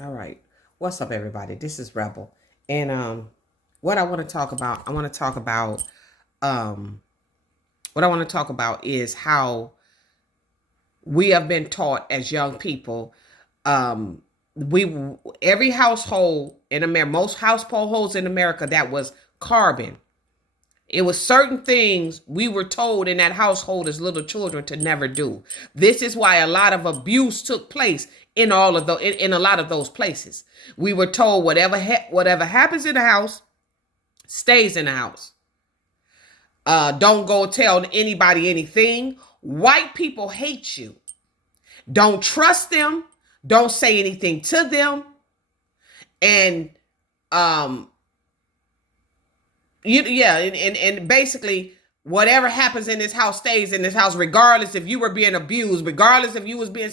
All right. What's up, everybody? This is Rebel. And what I want to talk about, um what I want to talk about is how we have been taught as young people. We Every household in America, most households in America, that was carbon. It was certain things we were told in that household as little children to never do. This is why a lot of abuse took place in all of the in a lot of those places. We were told whatever happens in the house stays in the house. Don't go tell anybody anything. White people hate you. Don't trust them. Don't say anything to them. And um and basically whatever happens in this house stays in this house, regardless if you were being abused, regardless if you was being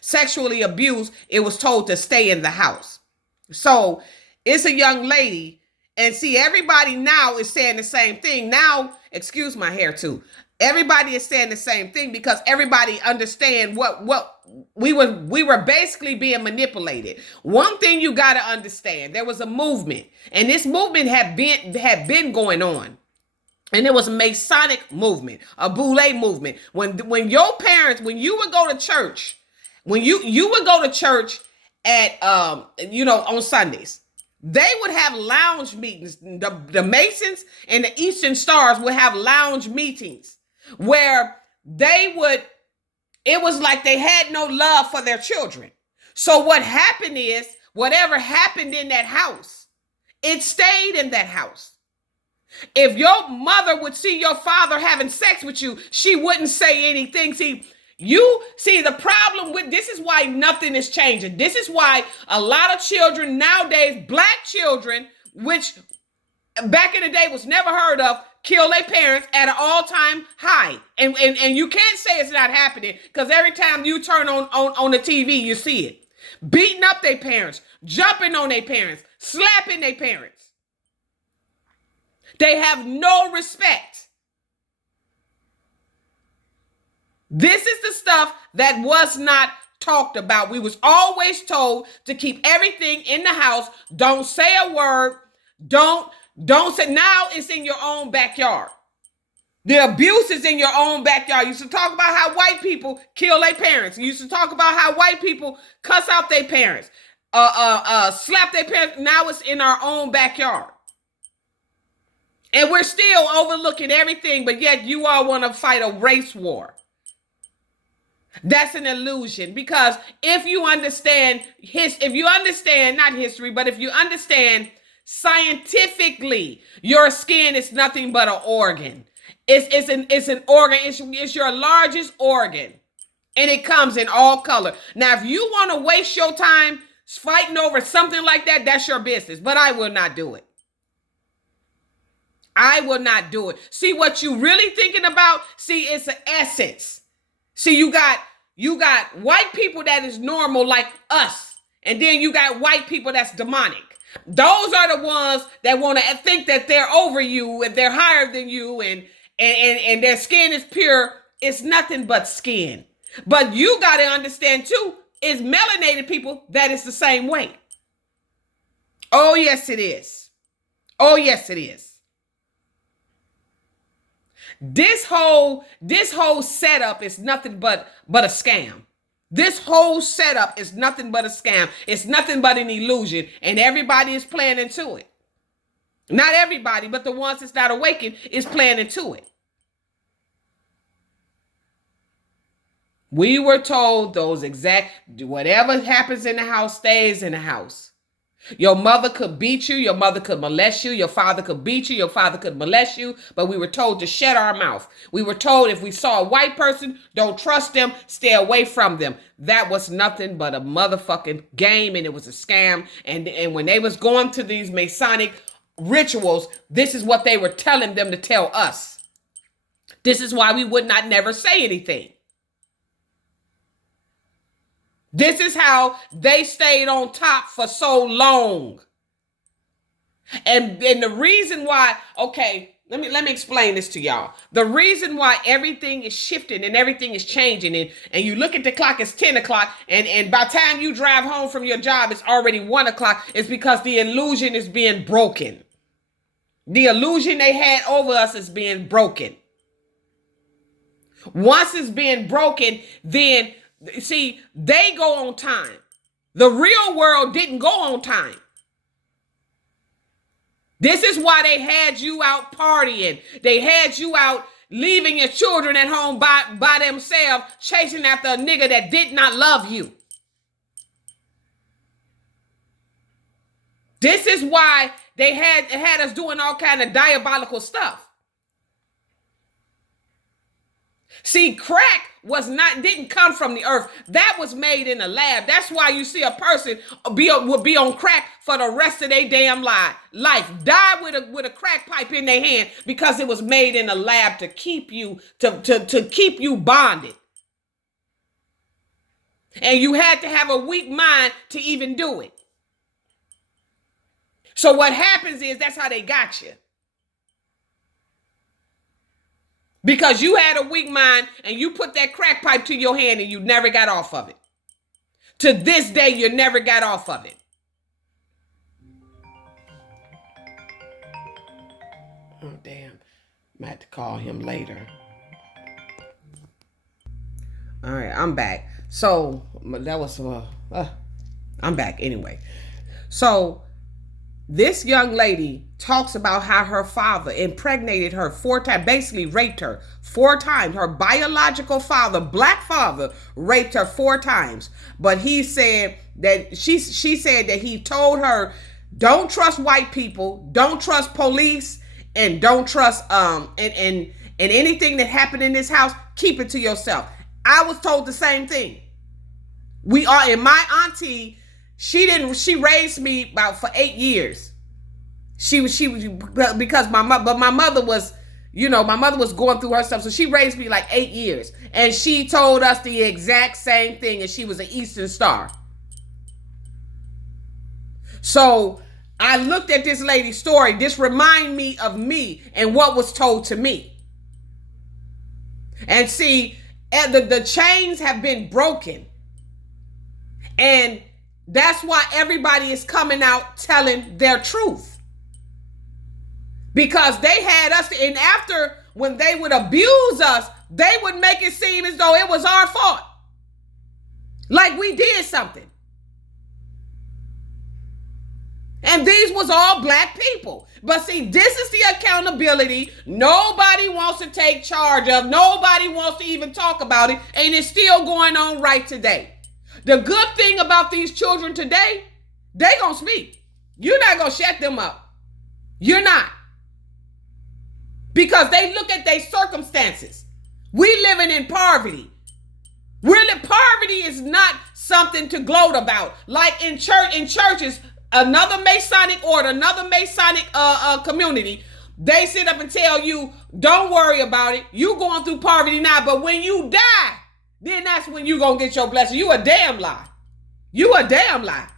sexually abused. It was told to stay in the house. So it's a young lady, and see, everybody now is saying the same thing now. Excuse my hair too. Everybody is saying the same thing because everybody understand what we were basically being manipulated. One thing you got to understand: there was a movement, and this movement had been going on. And it was a Masonic movement, a Boule movement. When your parents, when you would go to church, when you would go to church at on Sundays, they would have lounge meetings. The Masons and the Eastern Stars would have lounge meetings where they would, it was like they had no love for their children. So what happened is, whatever happened in that house, it stayed in that house. If your mother would see your father having sex with you, she wouldn't say anything. The problem with this is why nothing is changing. This is why a lot of children nowadays, black children, which back in the day was never heard of, kill their parents at an all-time high. And you can't say it's not happening, because every time you turn on the TV, you see it. Beating up their parents, jumping on their parents, slapping their parents. They have no respect. This is the stuff that was not talked about. We was always told to keep everything in the house. Don't say a word. Don't say. Now it's in your own backyard. The abuse is in your own backyard. You used to talk about how white people kill their parents. You used to talk about how white people cuss out their parents, slap their parents. Now it's in our own backyard. And we're still overlooking everything, but yet you all want to fight a race war. That's an illusion, because if you understand not history, but if you understand scientifically, your skin is nothing but an organ. It's an organ. It's your largest organ, and it comes in all color. Now, if you want to waste your time fighting over something like that, that's your business. But I will not do it. I will not do it. See, what you really thinking about? See, it's an essence. See, you got white people that is normal like us, and then you got white people that's demonic. Those are the ones that want to think that they're over you and they're higher than you, and their skin is pure. It's nothing but skin. But you got to understand too, is melanated people that is the same way. Oh yes, it is. Oh yes, it is. This whole setup is nothing but a scam. This whole setup is nothing but a scam. It's nothing but an illusion, and everybody is playing into it. Not everybody, but the ones that's not awakened is playing into it. We were told whatever happens in the house stays in the house. Your mother could beat you. Your mother could molest you. Your father could beat you. Your father could molest you. But we were told to shut our mouth. We were told if we saw a white person, don't trust them, stay away from them. That was nothing but a motherfucking game, and it was a scam. And when they was going to these Masonic rituals, this is what they were telling them to tell us. This is why we would not never say anything. This is how they stayed on top for so long. And the reason why, okay, let me explain this to y'all. The reason why everything is shifting and everything is changing, and you look at the clock, it's 10 o'clock, and by the time you drive home from your job, it's already 1 o'clock, is because the illusion is being broken. The illusion they had over us is being broken. Once it's being broken, then, see, they go on time. The real world didn't go on time. This is why they had you out partying. They had you out leaving your children at home by themselves, chasing after a nigga that did not love you. This is why they had us doing all kind of diabolical stuff. See, crack didn't come from the earth. That was made in a lab. That's why you see a person would be on crack for the rest of their damn life. Die with a crack pipe in their hand, because it was made in a lab to keep you to keep you bonded. And you had to have a weak mind to even do it. So what happens is, that's how they got you. Because you had a weak mind and you put that crack pipe to your hand and you never got off of it. To this day, you never got off of it. Oh, damn. I have to call him later. All right, I'm back. So that was, I'm back anyway. So this young lady talks about how her father impregnated her 4 times, basically raped her 4 times. Her biological father, black father, raped her 4 times. But he said that she said that he told her, don't trust white people, don't trust police, and don't trust and anything that happened in this house, keep it to yourself. I was told the same thing. And my auntie, she raised me for 8 years. She was because my mother was, my mother was going through her stuff. So she raised me like 8 years. And she told us the exact same thing. And she was an Eastern Star. So I looked at this lady's story. This reminded me of me and what was told to me. And see, the chains have been broken. And that's why everybody is coming out telling their truth. Because they had us, and after, when they would abuse us, they would make it seem as though it was our fault. Like we did something. And these was all black people. But see, this is the accountability nobody wants to take charge of. Nobody wants to even talk about it. And it's still going on right today. The good thing about these children today, they gonna speak. You're not gonna shut them up. You're not. Because they look at their circumstances. We living in poverty. Poverty is not something to gloat about. Like in churches, another Masonic order, another Masonic community, they sit up and tell you, don't worry about it. You going through poverty now, but when you die, then that's when you gonna get your blessing. You a damn lie. You a damn lie.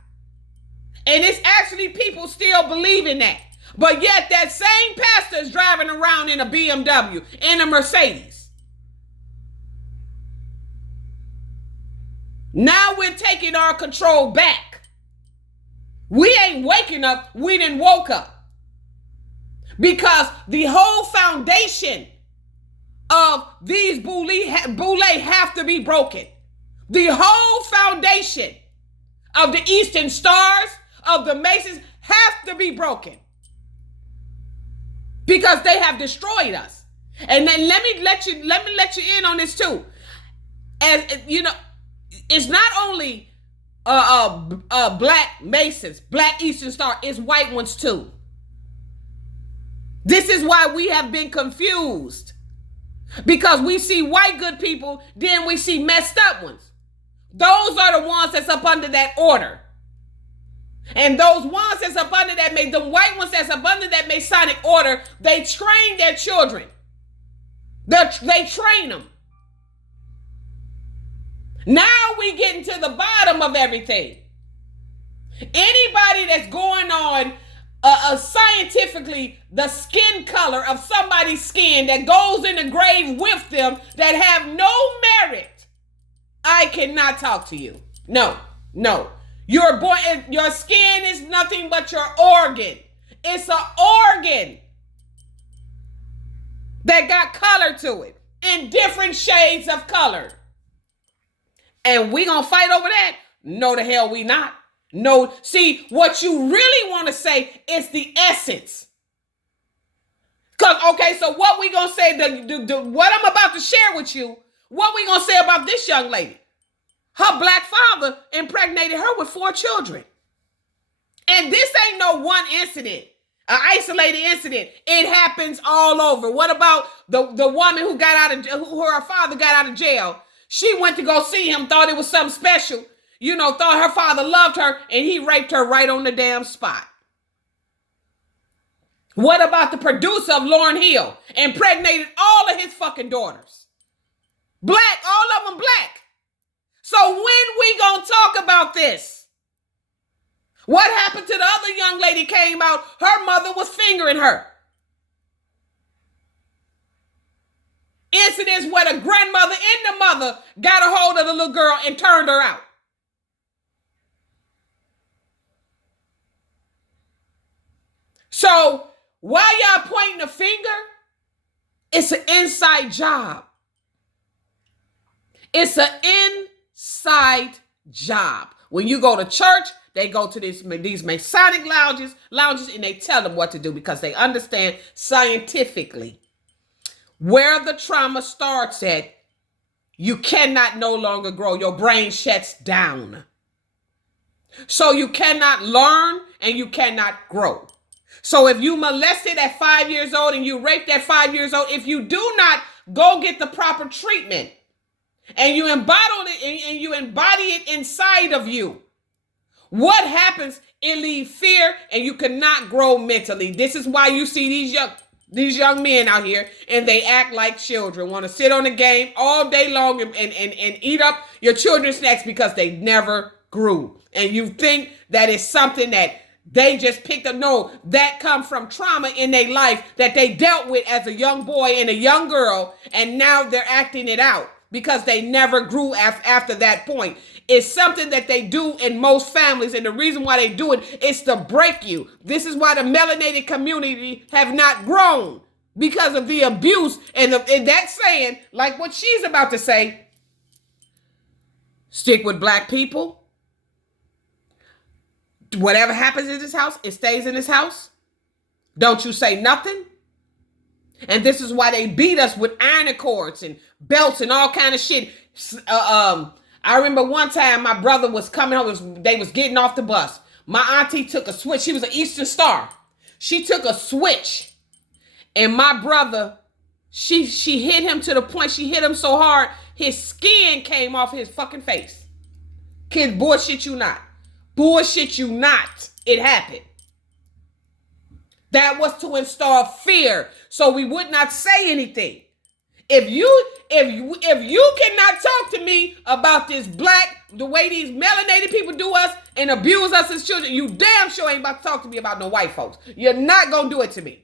And it's actually people still believe in that. But yet that same pastor is driving around in a BMW, in a Mercedes. Now we're taking our control back. We ain't waking up, we done woke up. Because the whole foundation of these boule have to be broken. The whole foundation of the Eastern Stars, of the Masons, have to be broken. Because they have destroyed us. And then let me let you in on this too. As you know, it's not only black Masons, black Eastern Star, it's white ones too. This is why we have been confused. Because we see white good people, then we see messed up ones. Those are the ones that's up under that order. And those ones that's up under that, the white ones that's up under that Masonic order, they train their children. They train them. Now we getting to the bottom of everything. Anybody that's going on scientifically the skin color of somebody's skin that goes in the grave with them that have no merit, I cannot talk to you. No, no. Your skin is nothing but your organ. It's an organ that got color to it in different shades of color. And we gonna fight over that? No, the hell we not. No, see, what you really want to say is the essence. Because, okay, so what we gonna say, what I'm about to share with you, what we gonna say about this young lady? Her black father impregnated her with 4 children. And this ain't no one incident, an isolated incident. It happens all over. What about the woman who her father got out of jail? She went to go see him, thought it was something special, thought her father loved her, and he raped her right on the damn spot. What about the producer of Lauryn Hill? Impregnated all of his fucking daughters. Black, all of them black. So when we gonna talk about this? What happened to the other young lady came out? Her mother was fingering her. Incidents where the grandmother and the mother got a hold of the little girl and turned her out. So while y'all pointing the finger, it's an inside job. It's an inside job. When you go to church, they go to these Masonic lounges, and they tell them what to do because they understand scientifically where the trauma starts at. You cannot no longer grow. Your brain shuts down. So you cannot learn and you cannot grow. So if you molested at 5 years old and you raped at 5 years old, if you do not go get the proper treatment and you embody it inside of you, what happens? It leaves fear and you cannot grow mentally. This is why you see these young men out here and they act like children, want to sit on the game all day long and eat up your children's snacks because they never grew. And you think that it's something that they just picked up. No, that comes from trauma in their life that they dealt with as a young boy and a young girl, and now they're acting it out because they never grew after that point. It's something that they do in most families, and the reason why they do it is to break you. This is why the melanated community have not grown, because of the abuse and that saying, like what she's about to say, stick with black people. Whatever happens in this house, it stays in this house. Don't you say nothing. And this is why they beat us with iron cords and belts and all kind of shit. I remember one time my brother was coming home. They was getting off the bus. My auntie took a switch. She was an Eastern Star. She took a switch. And my brother, she hit him to the point. She hit him so hard, his skin came off his fucking face. Kid, bullshit you not. Bullshit you not. It happened. That was to install fear so we would not say anything. If you cannot talk to me about this the way these melanated people do us and abuse us as children, you damn sure ain't about to talk to me about no white folks. You're not gonna do it to me.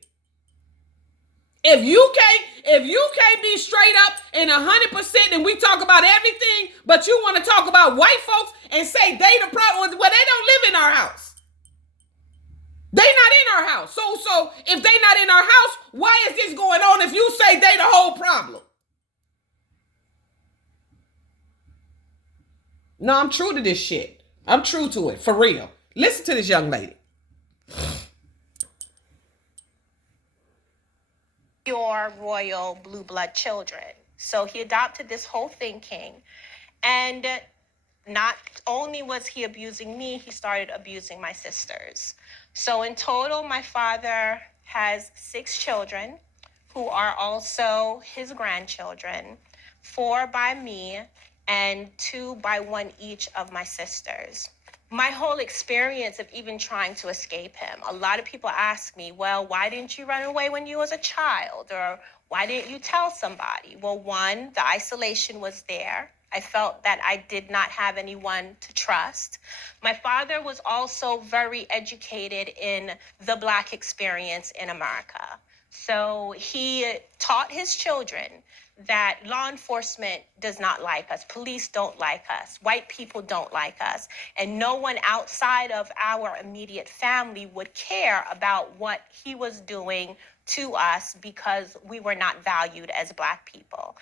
If you can't be straight up and 100% and we talk about everything, but you want to talk about white folks and say they the problem, well, they don't live in our house. They not in our house. So if they not in our house, why is this going on if you say they the whole problem? No, I'm true to this shit. I'm true to it, for real. Listen to this young lady. Your royal blue blood children. So he adopted this whole thinking, and not only was he abusing me, he started abusing my sisters. So in total, my father has 6 children who are also his grandchildren, 4 by me and 2 by one each of my sisters. My whole experience of even trying to escape him, a lot of people ask me, well, why didn't you run away when you was a child? Or why didn't you tell somebody? Well, one, the isolation was there. I felt that I did not have anyone to trust. My father was also very educated in the Black experience in America. So he taught his children that law enforcement does not like us, police don't like us, white people don't like us, and no one outside of our immediate family would care about what he was doing to us because we were not valued as Black people.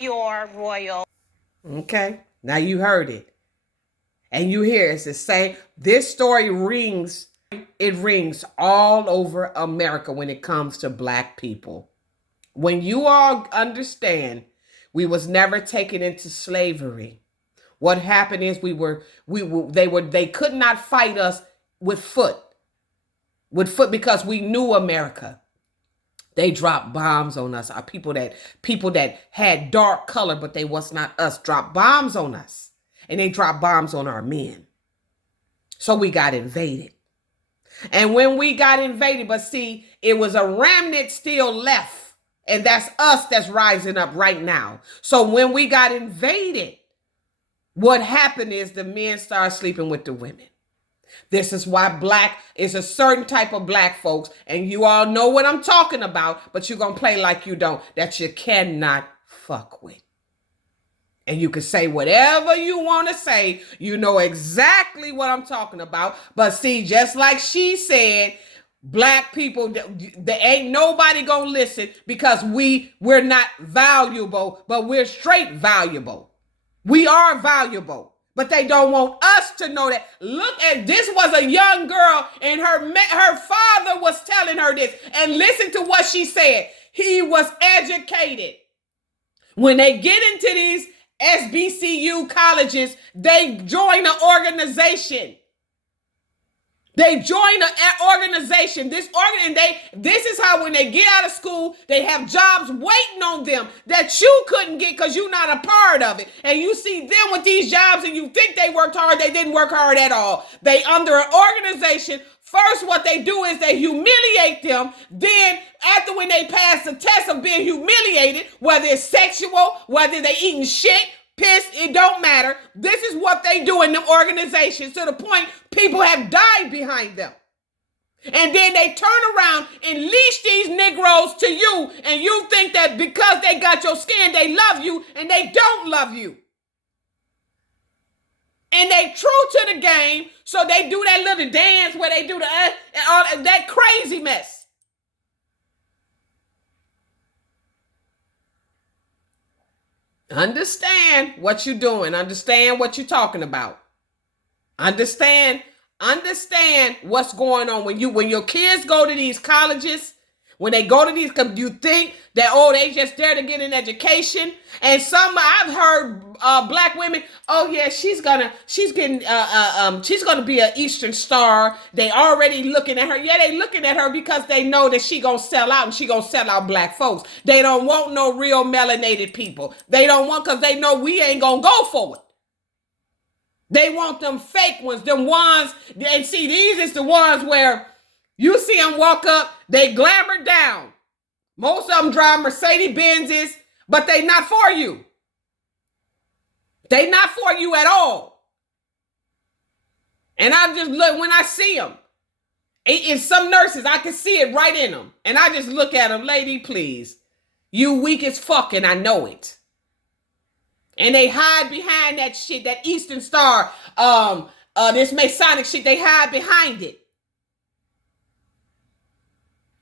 Your royal. Okay, now you heard it. And you hear it's the same. This story rings, it rings all over America when it comes to Black people. When you all understand we was never taken into slavery. What happened is they could not fight us with foot because we knew America. They dropped bombs on us. Our people that had dark color, but they was not us, dropped bombs on us. And they dropped bombs on our men. So we got invaded. And when we got invaded, but see, it was a remnant still left. And that's us that's rising up right now. So when we got invaded, what happened is the men started sleeping with the women. This is why Black is a certain type of Black folks, and you all know what I'm talking about, but you're going to play like you don't, that you cannot fuck with. And you can say whatever you want to say. You know exactly what I'm talking about. But see, just like she said, Black people, there ain't nobody going to listen because we're not valuable, but we're straight valuable. We are valuable. But they don't want us to know that. Look at this was a young girl and her father was telling her this. And listen to what she said. He was educated. When they get into these SBCU colleges, they join an organization. They join an organization. This is how when they get out of school, they have jobs waiting on them that you couldn't get because you're not a part of it. And you see them with these jobs and you think they worked hard. They didn't work hard at all. They under an organization. First, what they do is they humiliate them. Then, after when they pass the test of being humiliated, whether it's sexual, whether they eating shit, piss, it don't matter. This is what they do in them organizations to the point people have died behind them. And then they turn around and leash these Negroes to you, and you think that because they got your skin, they love you, and they don't love you. And they true to the game, so they do that little dance where they do that crazy mess. Understand what you're doing. Understand what you're talking about. Understand what's going on. When your kids go to these colleges, when they go to these, you think that, they just there to get an education. And I've heard Black women, she's gonna be an Eastern Star. They already looking at her. Yeah, they looking at her because they know that she gonna sell out and she gonna sell out Black folks. They don't want no real melanated people. They don't want, because they know we ain't gonna go for it. They want them fake ones, them ones, and see, these is the ones where you see them walk up, they glamour down. Most of them drive Mercedes-Benzes, but they not for you. They not for you at all. And I just look, when I see them, in some nurses, I can see it right in them. And I just look at them, lady, please. You weak as fuck, and I know it. And they hide behind that shit, that Eastern Star, this Masonic shit, they hide behind it.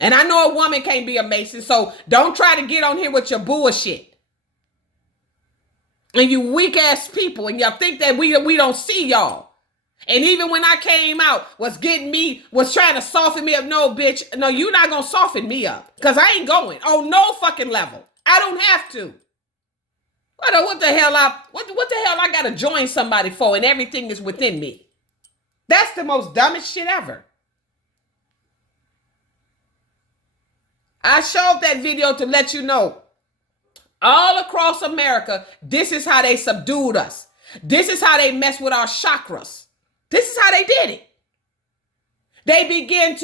And I know a woman can't be a Mason, so don't try to get on here with your bullshit. And you weak ass people, and y'all think that we don't see y'all. And even when I came out, was trying to soften me up. No, bitch, no, you're not gonna soften me up, because I ain't going on no fucking level. I don't have to. What the hell I gotta join somebody for, and everything is within me. That's the most dumbest shit ever. I showed that video to let you know, all across America, this is how they subdued us. This is how they mess with our chakras. This is how they did it. They begin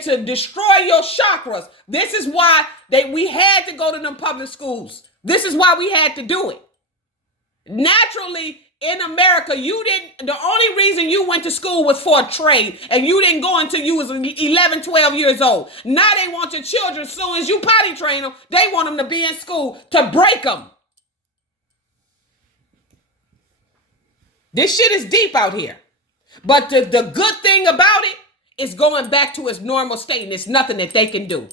to destroy your chakras. This is why we had to go to them public schools. This is why we had to do it. Naturally, in America, the only reason you went to school was for a trade, and you didn't go until you was 11, 12 years old. Now they want your children, as soon as you potty train them, they want them to be in school to break them. This shit is deep out here. But the good thing about it is going back to its normal state, and it's nothing that they can do.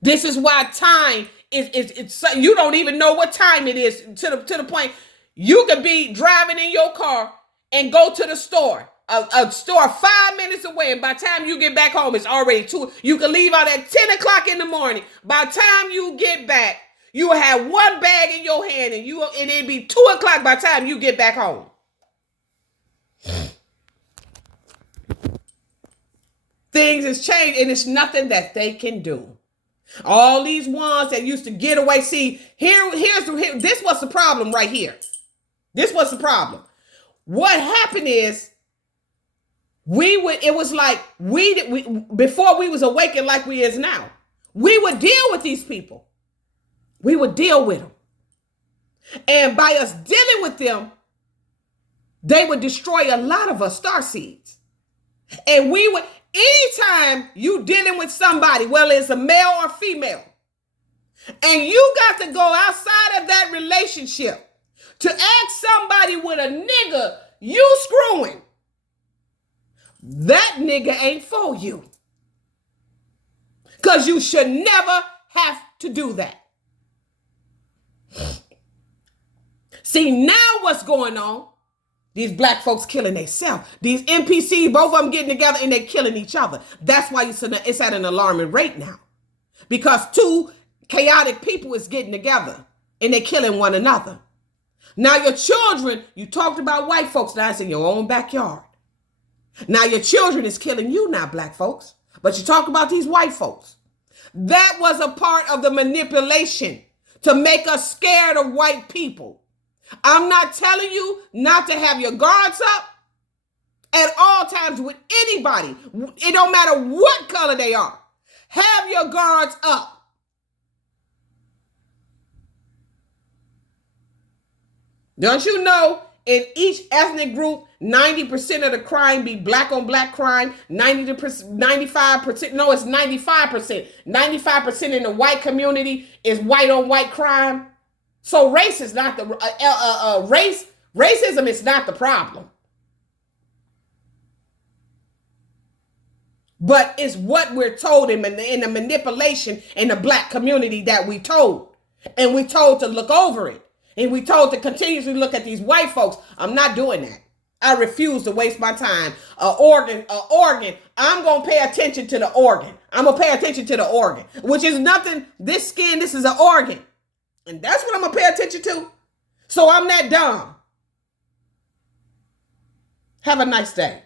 This is why time is you don't even know what time it is, to the point you could be driving in your car and go to the store, a store 5 minutes away, and by the time you get back home, it's already 2. You can leave out at 10 o'clock in the morning. By the time you get back, you will have one bag in your hand, and it'll be 2 o'clock by the time you get back home. Things has changed, and it's nothing that they can do. All these ones that used to get away. See, this was the problem right here. This was the problem. What happened is it was like we before we was awakened like we is now. We would deal with these people. We would deal with them. And by us dealing with them, they would destroy a lot of us starseeds. And anytime you dealing with somebody, whether it's a male or female, and you got to go outside of that relationship to ask somebody with a nigga you screwing, that nigga ain't for you. Because you should never have to do that. See, now what's going on? These black folks killing themselves. These NPCs, both of them getting together and they're killing each other. That's why it's at an alarming rate now. Because two chaotic people is getting together and they're killing one another. Now your children, you talked about white folks, now it's in your own backyard. Now your children is killing you now, black folks. But you talk about these white folks. That was a part of the manipulation to make us scared of white people. I'm not telling you not to have your guards up at all times with anybody. It don't matter what color they are. Have your guards up. Don't you know in each ethnic group, 90% of the crime be black on black crime, 95%, no, it's 95%. 95% in the white community is white on white crime. So race is not the racism is not the problem. But it's what we're told in the manipulation in the black community that we told. And we told to look over it. And we told to continuously look at these white folks. I'm not doing that. I refuse to waste my time. An organ. I'm going to pay attention to the organ. I'm going to pay attention to the organ, which is nothing. This skin, this is an organ. And that's what I'm going to pay attention to. So I'm that dumb. Have a nice day.